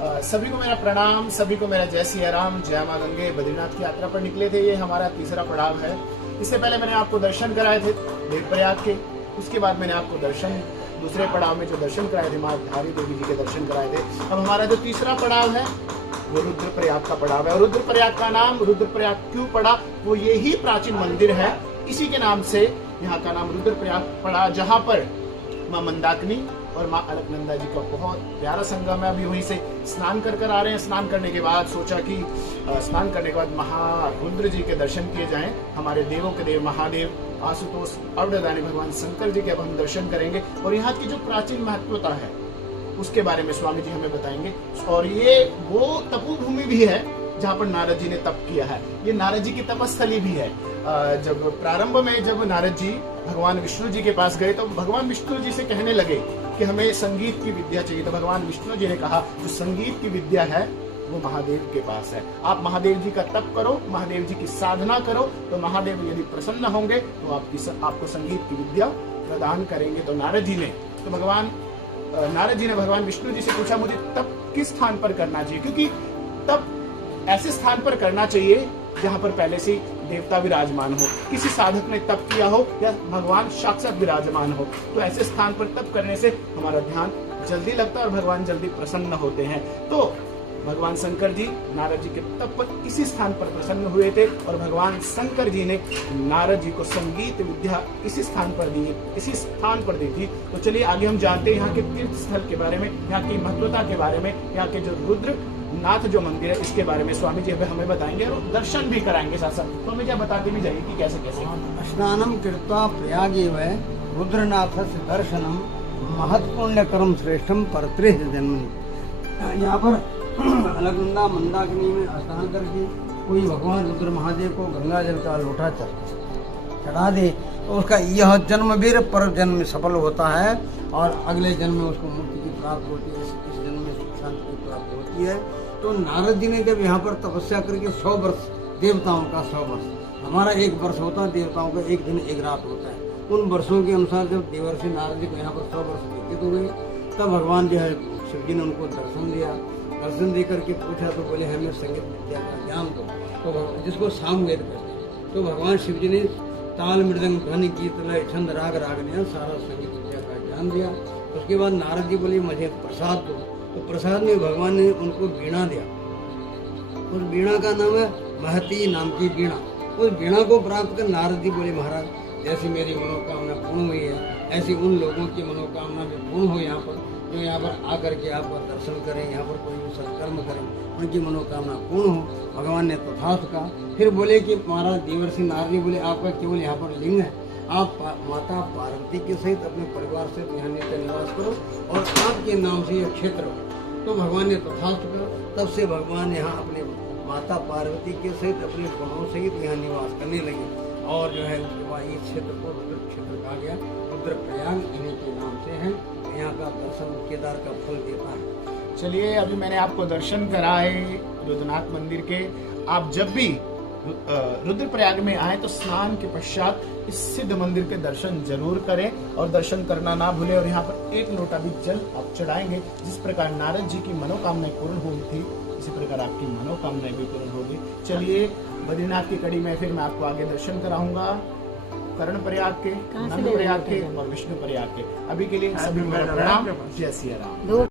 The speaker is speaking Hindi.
सभी को मेरा प्रणाम, सभी को मेरा जय सिया राम, जय मां गंगे। बद्रीनाथ की यात्रा पर निकले थे, ये हमारा तीसरा पड़ाव है। इससे पहले मैंने आपको दर्शन कराए थे देवप्रयाग के, उसके बाद मैंने आपको दर्शन दूसरे पड़ाव में जो दर्शन कराए थे मां धारी देवी जी के दर्शन कराए थे। अब हमारा जो तीसरा पड़ाव है वो रुद्रप्रयाग का पड़ाव है। और रुद्रप्रयाग का नाम रुद्रप्रयाग क्यों पड़ा? वो यही प्राचीन मंदिर है, इसी के नाम से यहाँ का नाम रुद्रप्रयाग पड़ा, जहाँ पर मां मंदाकिनी और मां अलकनंदा जी का बहुत प्यारा संगम है। अभी वहीं से स्नान कर आ रहे हैं। स्नान करने के बाद सोचा कि स्नान करने के बाद महारुद्र जी के दर्शन किए जाएं। हमारे देवों के देव महादेव आशुतोष अवधदानी भगवान शंकर जी के अब हम दर्शन करेंगे और यहाँ की जो प्राचीन महत्वता है उसके बारे में स्वामी जी हमें बताएंगे। और ये वो तपोभूमि भी है जहाँ पर नारद जी ने तप किया है। ये नारद जी की तपस्थली भी है। जब प्रारंभ में जब नारद जी भगवान विष्णु जी के पास गए तो भगवान विष्णु जी से कहने लगे कि हमें संगीत की विद्या चाहिए। तो भगवान विष्णु जी ने कहा जो संगीत की विद्या है वो महादेव के पास है। आप महादेव जी का तप करो, महादेव जी की साधना करो, तो महादेव यदि प्रसन्न होंगे तो आपको संगीत की विद्या प्रदान करेंगे। तो नारद जी ने भगवान विष्णु जी से पूछा मुझे तप किस स्थान पर करना चाहिए, क्योंकि तप ऐसे स्थान पर करना चाहिए जहाँ पर पहले से देवता विराजमान हो, किसी साधक ने तप किया हो या भगवान साक्षात विराजमान हो। तो ऐसे स्थान पर तप करने से हमारा ध्यान जल्दी लगता है और भगवान जल्दी प्रसन्न होते हैं। तो भगवान शंकर जी नारद जी के तप पर इसी स्थान पर प्रसन्न हुए थे और भगवान शंकर जी ने नारद जी को संगीत विद्या इसी स्थान पर दी थी। तो चलिए आगे हम जानते हैं यहाँ के तीर्थ स्थल के बारे में, यहाँ की महत्वता के बारे में, यहाँ के जो रुद्रनाथ जो मंदिर है इसके बारे में स्वामी जी हमें बताएंगे और दर्शन भी कराएंगे साथ साथ। स्वामी जी बताते भी जाइए कि कैसे कैसे। स्नानम कृत्वा प्रयागे वै रुद्रनाथ से दर्शनम महत्पुण्यकरम श्रेष्ठम परत्रे जन्मनि। यहाँ पर अलकनंदा मंदाकिनी में स्नान करके कोई भगवान रुद्र महादेव को गंगा जल का लोटा चढ़ा दे तो उसका यह जन्म भी पर जन्म में सफल होता है और अगले जन्म में उसको मुक्ति की प्राप्त होती है, इस जन्म में सुख शांति की प्राप्त होती है। तो नारद जी ने जब यहाँ पर तपस्या करके 100 वर्ष, देवताओं का 100 वर्ष, हमारा 1 वर्ष होता है, देवताओं का 1 दिन 1 रात होता है। उन वर्षों के अनुसार जब देवर्षि नारद जी को यहाँ पर 100 वर्ष व्यतीत हो गए तब भगवान जो है शिव जी ने उनको दर्शन दिया। दर्शन दे करके पूछा तो बोले हमें संगीत विद्या का ज्ञान दो, तो जिसको सामवेद कहते हैं। तो भगवान शिव जी ने ताल मृदंग ध्वनि गीत लय छंद राग रागनिया सारा संगीत विद्या का ज्ञान दिया। उसके बाद नारद जी बोले मुझे प्रसाद दो, तो प्रसाद में भगवान ने उनको वीणा दिया। उस वीणा का नाम है महती नाम की वीणा। उस वीणा को प्राप्त कर नारद जी बोले महाराज जैसे मेरी मनोकामना पूर्ण हुई है ऐसी उन लोगों की मनोकामना भी पूर्ण हो। यहाँ पर जो यहाँ पर आकर के आप दर्शन करें, यहाँ पर कोई भी सत्कर्म करें, उनकी मनोकामना पूर्ण हो। भगवान ने तथास्तु कहा। फिर बोले कि महाराज देवर्षि नारद जी बोले आपका केवल यहाँ पर लिंग है, आप माता पार्वती के सहित अपने परिवार से यहाँ नीचे निवास करो और आपके नाम से यह क्षेत्र हो। तो भगवान ने तथास्तु कहा। तब से भगवान यहाँ अपने माता पार्वती के सहित अपने गुणों सहित यहाँ निवास करने लगे और जो है उसके बाद ये क्षेत्र को रुद्र क्षेत्र कहा गया। रुद्रप्रयाग इन्हीं के नाम से है। यहाँ का दर्शन केदार का फल देता है। चलिए अभी मैंने आपको दर्शन कराए रुद्रनाथ मंदिर के। आप जब भी रुद्रप्रयाग में आए तो स्नान के पश्चात इस सिद्ध मंदिर के दर्शन जरूर करें और दर्शन करना ना भूलें। और यहाँ पर 1 लोटा भी जल आप चढ़ाएंगे। जिस प्रकार नारद जी की मनोकामनाएं पूर्ण हुई थी इसी प्रकार आपकी मनोकामनाएं भी पूर्ण होगी। चलिए बद्रीनाथ की कड़ी में फिर मैं आपको आगे दर्शन कराऊंगा, कर्णप्रयाग के, नंदप्रयाग के और विष्णुप्रयाग के। अभी के लिए सभी को प्रणाम, जय सिया राम।